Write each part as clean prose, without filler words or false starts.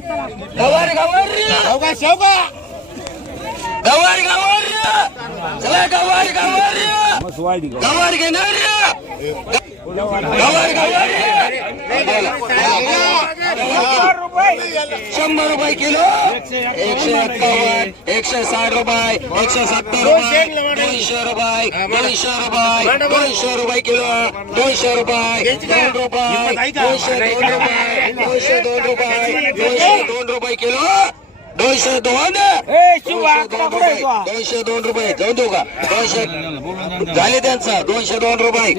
गवार गवार शेवगा शेवगा गवार गवार चला गवार गवार गवार घेणार गवार गवार 100 रुपये किलो 151 160 रुपये 170 रुपये 200 रुपये 200 रुपये 200 रुपये किलो 200 रुपये 2 रुपये 202 रुपये 202 रुपये 202 रुपये किलो 202 202 रुपये जाऊन देऊ का 200 झाले त्यांचा 202 रुपये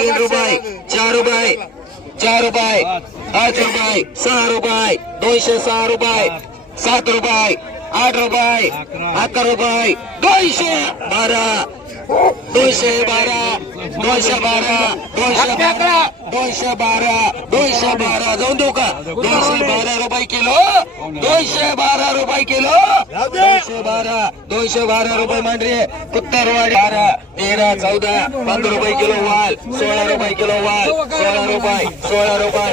3 रुपये 4 रुपये 4 रुपये 8 रुपये 6 रुपये 206 रुपये 7 रुपये 8 रुपये 11 रुपये 212 212 212 जाऊन देऊ का 212 रुपये किलो 212 रुपये किलो 212 रुपये मांडरी कुत्तरवाडी 13 14 15 रुपये किलो वाल 16 रुपये किलो वाल 16 रुपये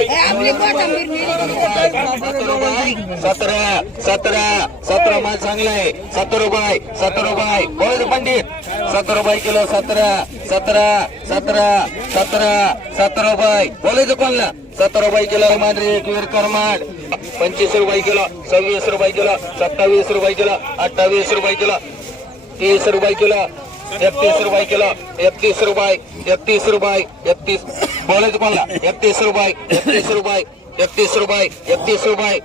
17 माल चांगलाय 17 रुपये बोल पंडित 17 रुपये किलो 17 रुपये बोलायचं कोणला 17 रुपये किलो मांडरी विरकर मांड 25 रुपये किलो 26 रुपये किलो 27 रुपये किलो 28 रुपये किलो 30 रुपये किलो 31 रुपये किलो 31 रुपये 31 बोलायचं कोणला 31 रुपये 31 रुपये 31 रुपये 31 रुपये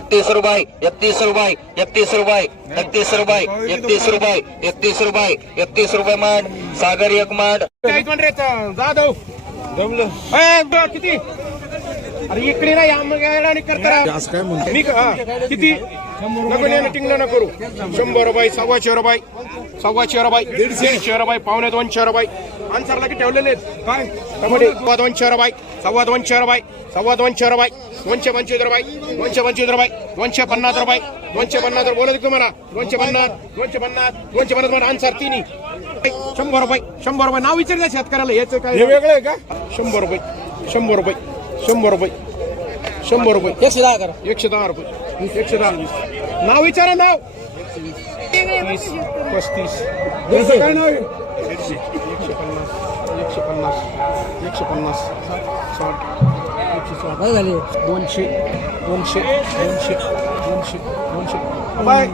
31 रुपये 31 रुपये 31 रुपये 31 रुपये 31 रुपये 31 रुपये 31 रुपये मांड सागर एक मांड जाधव किती अरे इकडे नाही आम्ही करता मी किती टिंगला न करू 100 रुपये 125 रुपये 125 रुपये 150 रुपये 1.25 रुपये आन्सरला की ठेवलेले काय 200 रुपये 250 रुपये 225 रुपये 225 रुपये 225 रुपये 250 रुपये 250 बोलत तुम्हाला 250 आन्सर तिन्ही 100 रुपये नाव विचारलं शेतकऱ्याला याचं काय वेगळं आहे का 100 रुपये 100 रुपये 100 रुपये 100 रुपये 110 करा 110 रुपये 110 नाव विचारा नाव 30 35 काय नाव 150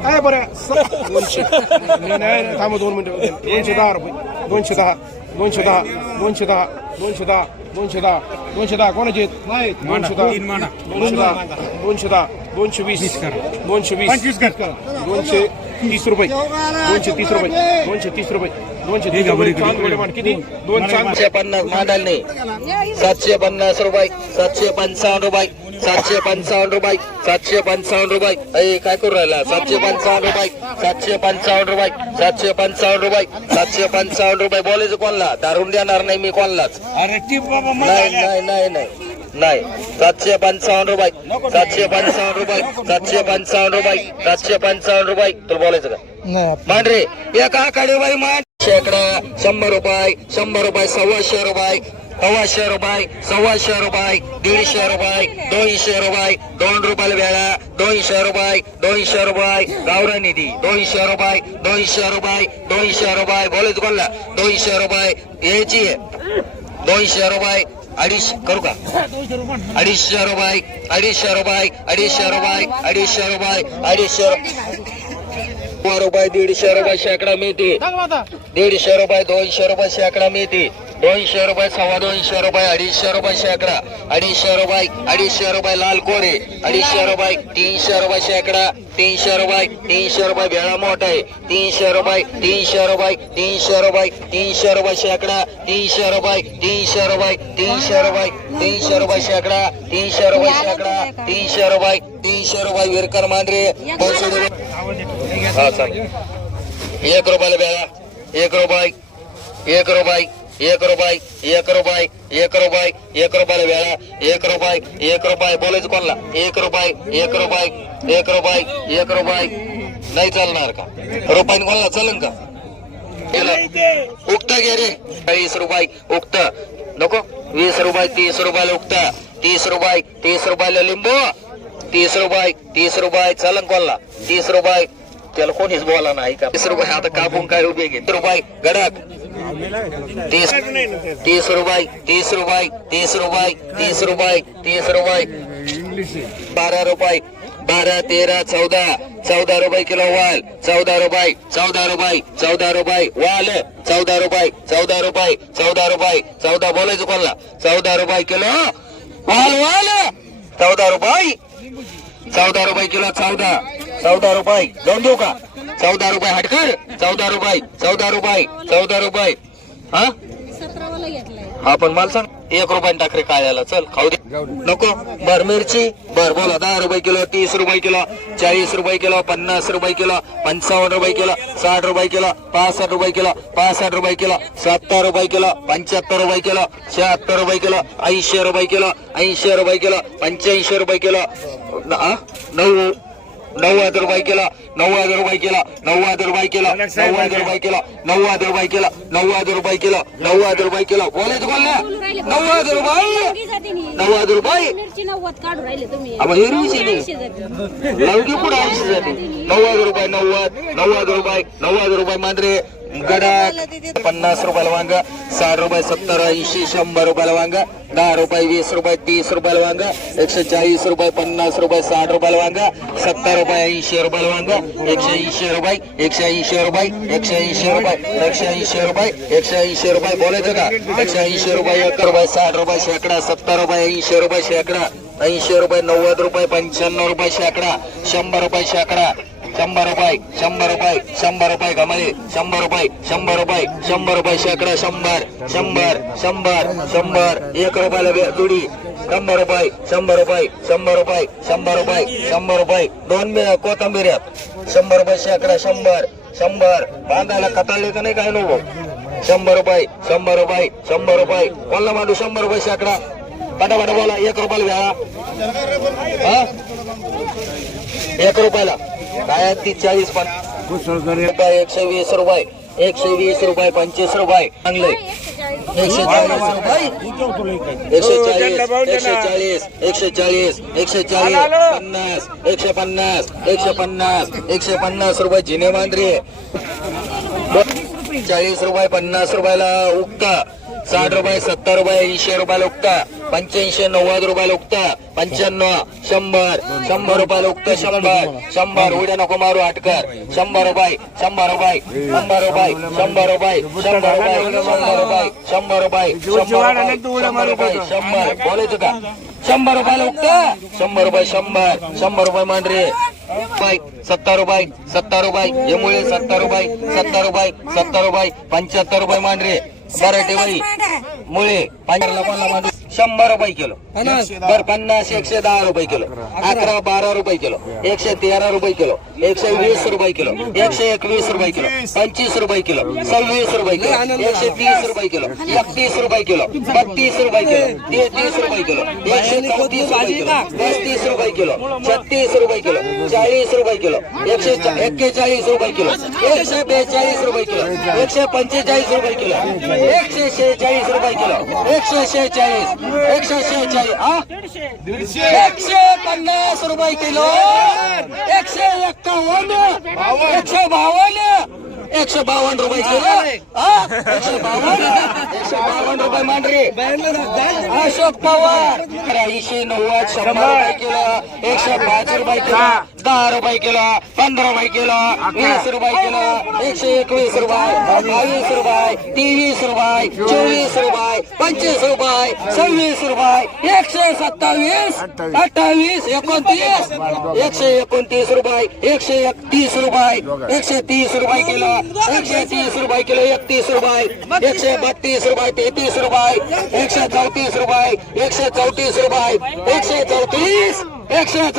काय बरं 200 थांबा 2 मिनिटं 210 रुपये 210 कोणाचे 220 230 रुपये 230 रुपये 230 रुपये 230 किती 750 मांडाल नाही 750 रुपये 755 रुपये 755 रुपये 755 रुपये काय करू राहिला 755 रुपये 755 रुपये 755 रुपये 755 रुपये बोलायचं कोणला दारून देणार नाही मी कोणलाच नाही 755 रुपये 755 रुपये 755 रुपये 755 रुपये तुला बोलायचं का मांडरे एका आकडे बाई मांड शेकडा 100 रुपये 100 रुपये 125 रुपये 125 रुपये 125 रुपये 150 रुपये 200 रुपये 2 रुपयाला वेळा 200 रुपये 200 रुपये गावरान निधी 200 रुपये 200 रुपये 200 रुपये बोलायचं कोणला 200 रुपये यायची 200 रुपये 250 करू का 250 रुपये 250 रुपये 250 रुपये 250 रुपये 250 रुपये 150 रुपये शेकडा मिळते 150 रुपये 200 रुपये शेकडा मिळते 200 रुपये 250 रुपये 250 रुपये शेकडा 250 रुपये 250 रुपये लाल कोरे 250 रुपये 300 रुपये शेकडा 300 रुपये 300 रुपये भेळा मोठा आहे 300 रुपये 300 रुपये 300 रुपये 300 रुपये शेकडा 300 रुपये 300 रुपये 300 रुपये 300 रुपये शेकडा 300 रुपये शेकडा 300 रुपये 300 रुपये विरकर मांडरे हा चालेल 1 रुपयाला भेळा 1 रुपये 1 रुपये 1 रुपये 1 रुपये 1 रुपये 1 रुपयाला वेळा 1 रुपये 1 रुपये बोलायचं कोणला 1 रुपये 1 रुपये 1 रुपये 1 रुपये नाही चालणार का रुपयाने कोणला चालेल का उगता घे रे 40 रुपये उगत नको 20 रुपये 30 रुपयाला उगता 30 रुपये 30 रुपयाला लिंबू 30 रुपये 30 रुपये चलन कोणला 30 रुपये त्याला कोणीच बोला नाही का 30 रुपये आता कापून काय उपयोग आहे 30 रुपये गडक 30 रुपये 30 रुपये 30 रुपये 30 रुपये 30 रुपये 12 रुपये 12 13 14 14 रुपये किलो वाल 14 रुपये 14 रुपये 14 रुपये वाल 14 रुपये 14 रुपये 14 रुपये 14 बोलायचं कोणला 14 रुपये किलो वाल वाल 14 रुपये 14 रुपये किलो 14 रुपये दोन देऊ का 14 रुपये हटकर 14 रुपये 14 रुपये 14 रुपये हा हा पण मला सांग 1 रुपयाने टाकरे काय आला चल खाऊ दे नको बर मिरची बर बोला 10 रुपये किलो 30 रुपये किलो 40 रुपये किलो 50 रुपये किलो 55 रुपये किलो 60 रुपये किलो 65 रुपये किलो 65 रुपये किलो 70 रुपये किलो 75 रुपये किलो 76 रुपये किलो 80 रुपये किलो 80 रुपये किलो 85 रुपये किलो 90 रुपये किलो 90 रुपये किलो 90 रुपये किलो 90 रुपये किलो 90 रुपये किलो 90 रुपये किलो 90 रुपये किलो बोलायचं बोलला 90 रुपये 90 रुपये अब हिरवीची नाही लवकी पुढे 80 जाते 90 रुपये 90 रुपये 90 रुपये मांजरे गडा 50 रुपयाला वांग 60 रुपये 70 80 100 रुपयाला वांग 10 रुपये 20 रुपये 30 रुपयाला वांग 140 रुपये 50 रुपये 60 रुपयाला वांग 70 रुपये 80 रुपयाला वांग 180 रुपये 180 रुपये 180 रुपये 180 रुपये 180 रुपये बोलायचं का 180 रुपये 1 रुपये 60 रुपये शेकडा 70 रुपये 80 रुपये शेकडा 80 रुपये 90 रुपये 95 रुपये शेकडा 100 रुपये शेकडा 100 रुपये 100 रुपये 100 रुपये कमाई 100 रुपये 100 रुपये 100 रुपये शेकडा 100 1 रुपयाला जुडी 100 रुपये 100 रुपये 100 रुपये 100 रुपये 100 रुपये दोन कोथंबीऱ्यात 100 रुपये शेकडा 100 बांधायला कताळले का नाही काय नको 100 रुपये 100 रुपये 100 रुपये कोणला मांडू 100 रुपये शेकडा पटापटा बोला 1 रुपयाला घ्या 1 रुपयाला काय ती 40 रुपये 120 रुपये 120 रुपये 25 रुपये चांगले 140 रुपये 140 140 150 150 रुपये जिने मांजरे 40 रुपये 50 रुपयाला उगता 60 रुपये 70 रुपये 80 रुपयाला उगता 85 90 रुपयाला उगता 95 100 रुपयाला उगता 100 उड्या नको मारू हटकर 100 रुपये 100 रुपये 100 रुपये 100 रुपये 100 रुपये 100 रुपये 100 रुपये 100 बोलायचं का 100 रुपयाला उगता 100 रुपये 100 रुपये मांडरे 70 रुपये 70 रुपये हे मुळे 70 रुपये 70 रुपये 70 रुपये 75 रुपये मांडरे मराठी बाई मुळे 100 रुपये किलो बर 50 110 रुपये किलो 11 12 रुपये किलो 113 रुपये किलो 120 रुपये किलो 121 रुपये किलो 25 रुपये किलो 26 रुपये किलो 130 रुपये किलो 31 रुपये किलो 32 रुपये किलो 33 रुपये किलो 134 रुपये किलो 35 रुपये किलो 36 रुपये किलो 40 रुपये किलो 141 रुपये किलो 142 रुपये किलो 145 रुपये किलो 146 रुपये किलो 146 146 हा 150 रुपये किलो 151 152 रुपये किलो 152 रुपये मांडरे अशोक पवार 80 90 100 रुपये किलो 105 रुपये किलो 10 रुपये किलो 15 रुपये किलो 20 रुपये किलो 121 रुपये 22 रुपये 23 रुपये 24 रुपये 25 रुपये 26 रुपये 127 28 29 129 रुपये 131 रुपये 130 रुपये किलो 130 रुपये किलो 31 रुपये 132 रुपये 33 रुपये 134 रुपये 134 रुपये 134 138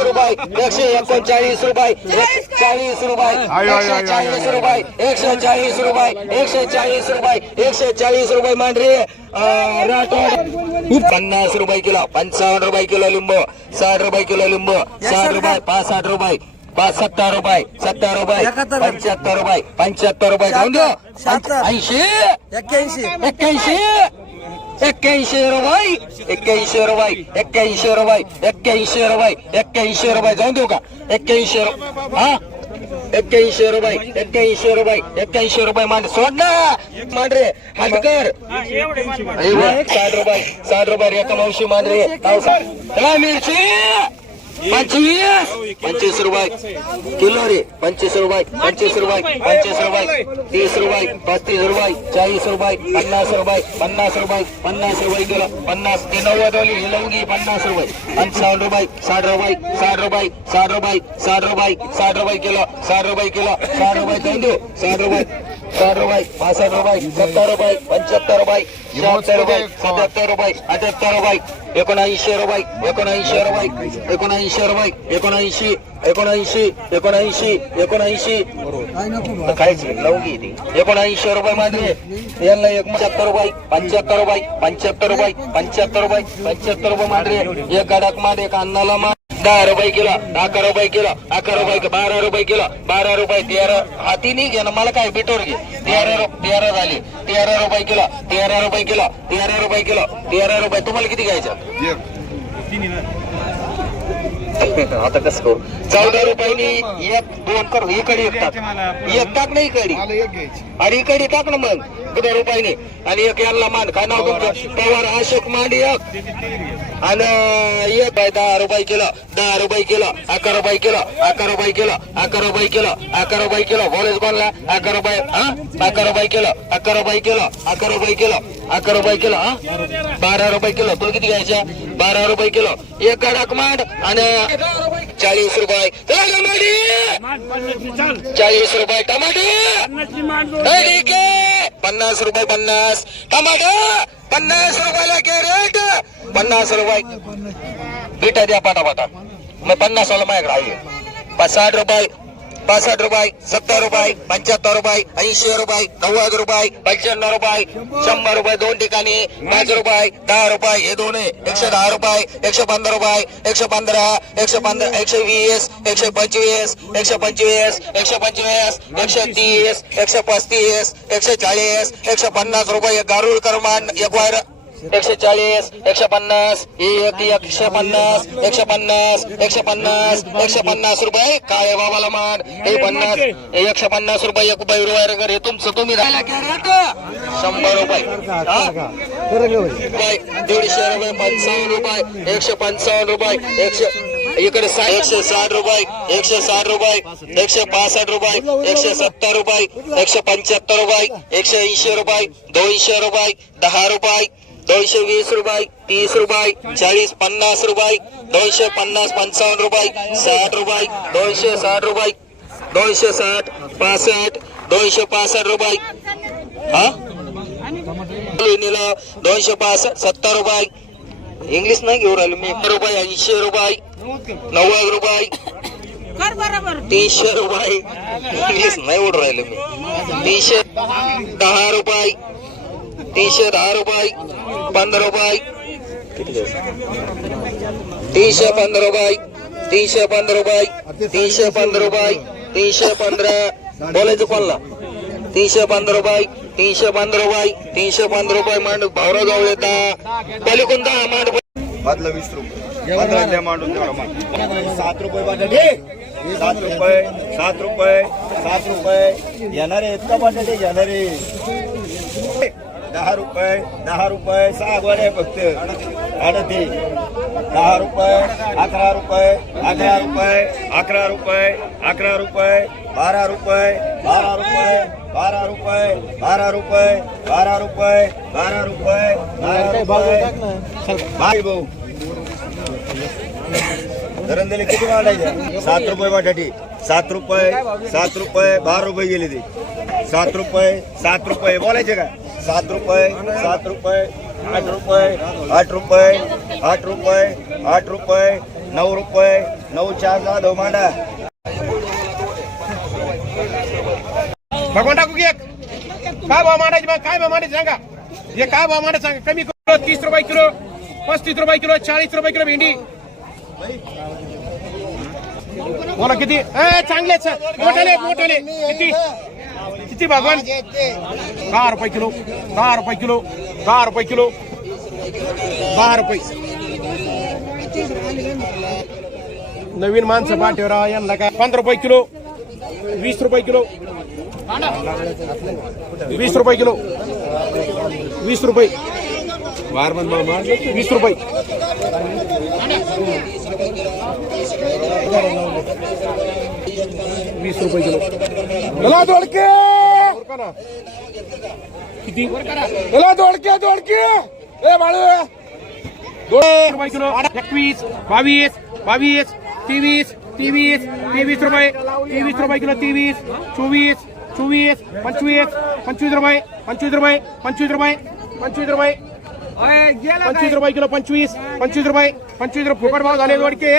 रुपये 139 रुपये 40 रुपये 140 रुपये 140 रुपये 140 रुपये 140 रुपये मांडरे राठोड 50 रुपये किलो 55 रुपये किलो लिंबू 60 रुपये किलो लिंबू 60 रुपये 65 रुपये 70 रुपये 70 रुपये 75 रुपये 75 रुपये जाऊन दे 80 81 81 रुपये 81 रुपये 81 रुपये 81 रुपये 81 रुपये जाऊन देऊ का 81 हा 81 रुपये 81 रुपये 81 रुपये मांड सोड ना मांड रे हातकर 60 रुपये रेखा मावशी मांड रे काय मिरची 25 रुपये किलो रे 25 रुपये 25 रुपये 25 रुपये 30 रुपये 35 रुपये 40 रुपये 50 रुपये 50 रुपये 50 रुपये किलो 50 ते 90 वाली लवंगी 50 रुपये 55 रुपये 60 रुपये 60 रुपये 60 रुपये 60 रुपये 60 रुपये किलो 60 रुपये किलो 60 रुपये देऊ 60 रुपये 60 रुपये 65 रुपये 70 रुपये 75 रुपये 76 रुपये 77 रुपये 78 रुपये 79 रुपये 79 रुपये 79 रुपये 79 79 79 79 काहीच लवंगी ती 79 रुपये मध्ये यांना 75 रुपये 75 रुपये 75 रुपये 75 रुपये 75 रुपये मध्ये एक गडाक मध्ये कांदाला 10 रुपये किलो 11 रुपये किलो 11 रुपये 12 रुपये किलो 12 रुपये 13 हाती नाही घे ना मला काय बिटोर घे 13 झाली 13 रुपये किलो 13 रुपये किलो 13 रुपये किलो 13 रुपये तुम्हाला किती घ्यायचं आता कसं करू 14 रुपयांनी 1 2 करू इकडे एक टाक नाही इकडे आणि इकडे टाक ना मग 2 रुपयांनी आणि एक यांना मान काय नाव तुमचं पवार अशोक मांडी एक आणि एक आहे 10 रुपये किलो 10 रुपये किलो 11 रुपये किलो 11 रुपये किलो 11 रुपये किलो 11 रुपये किलो बोलेच कोणला 11 रुपये 11 रुपये किलो 11 रुपये किलो 11 रुपये किलो 11 रुपये किलो 12 रुपये किलो तुला किती घ्यायच्या 12 रुपये किलो एक कडक मांड आणि 40 रुपये 40 रुपये टमाटे 50 रुपये 50 टमाटे 50 रुपयाला कॅरेट 50 रुपये बिटा द्या पाटापाटा मग 50 वाला माझ्याकडे आहे 60 रुपये 65 रुपये 70 रुपये 75 रुपये 80 रुपये 90 रुपये 95 रुपये 100 रुपये दोन ठिकाणी 5 रुपये 10 रुपये हे दोन 110 रुपये 115 रुपये 115 115 120 125 125 125 130 135 140 150 रुपये गारुळ करमान एक वायर 140 150 150 150 150 150 रुपये काय बाबाला मान हे 50 150 रुपये एक रुपये वगैरे हे तुमचं तुम्ही राहिला कॅरेट 100 रुपये 150 रुपये 55 रुपये 155 रुपये 100 इकडे 160 रुपये 160 रुपये 165 रुपये 170 रुपये 175 रुपये 180 रुपये 200 रुपये 10 रुपये 220 रुपये 30 रुपये 40 50 रुपये 250 55 रुपये 60 रुपये 260 रुपये 260 65 265 रुपये हा 265 70 रुपये इंग्लिश नाही घेऊन राहिलो मी रुपये 80 रुपये 90 रुपये 300 रुपये इंग्लिश नाही ओढ राहिलो मी 310 रुपये 310 रुपये 15 रुपये 315 रुपये 315 रुपये 315 रुपये 315 बोलायचं कोणला 315 रुपये 315 रुपये 315 रुपये मांड भावरा जाऊ येता पहिले कोणता मांड मधलं 20 रुपये 15 मांडून 7 रुपये बटाटे 7 रुपये 7 रुपये 7 रुपये येणारे आहेत का बटाटे येणारे 10 रुपये 10 रुपये 6 गोड्या फक्त 10 रुपये 11 रुपये 11 रुपये 11 रुपये 11 रुपये 12 रुपये 12 रुपये 12 रुपये 12 रुपये 12 रुपये 12 रुपये 12 रुपये भाई भाऊ धरंदले किती वाढायचे 7 रुपये बटाटी 7 रुपये 7 रुपये 12 रुपये गेले ते 7 रुपये बोलायचे का 7 रुपये 7 रुपये 8 रुपये 8 रुपये 8 रुपये 8 रुपये 9 रुपये 9 4 दो मांडा भगवान टाकू की एक काय भाव मांडायचे मग काय भाव मांडायचे सांगा हे काय भाव मांडायचं सांगा कमी किलो 30 रुपये किलो 35 रुपये किलो 40 रुपये किलो भेंडी बोला किती चांगले मोठे मोठे किती किती भगवान 10 रुपये किलो 10 रुपये किलो 10 रुपये किलो 10 रुपये नवीन माणसं पाठवरा यांना काय 15 रुपये किलो 20 रुपये किलो 20 रुपये किलो 20 रुपये 20 रुपये 20 रुपये किलो चला दोडके किती चला दोडके ए बाळू 2 रुपये किलो 21 22 22 23 23 रुपये 23 रुपये किलो 23 24 24 25 25 रुपये 25 रुपये 25 रुपये 25 रुपये 25 रुपये किलो 25 25 रुपये 25 रुपये फुकट भाव झाले दोडके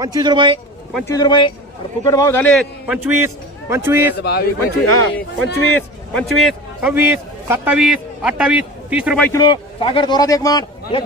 25 रुपये 25 रुपये फुकट भाव झाले 25 25 25 हा 25 25 26 27 28 30 रुपये किलो सागर जोरात एक मान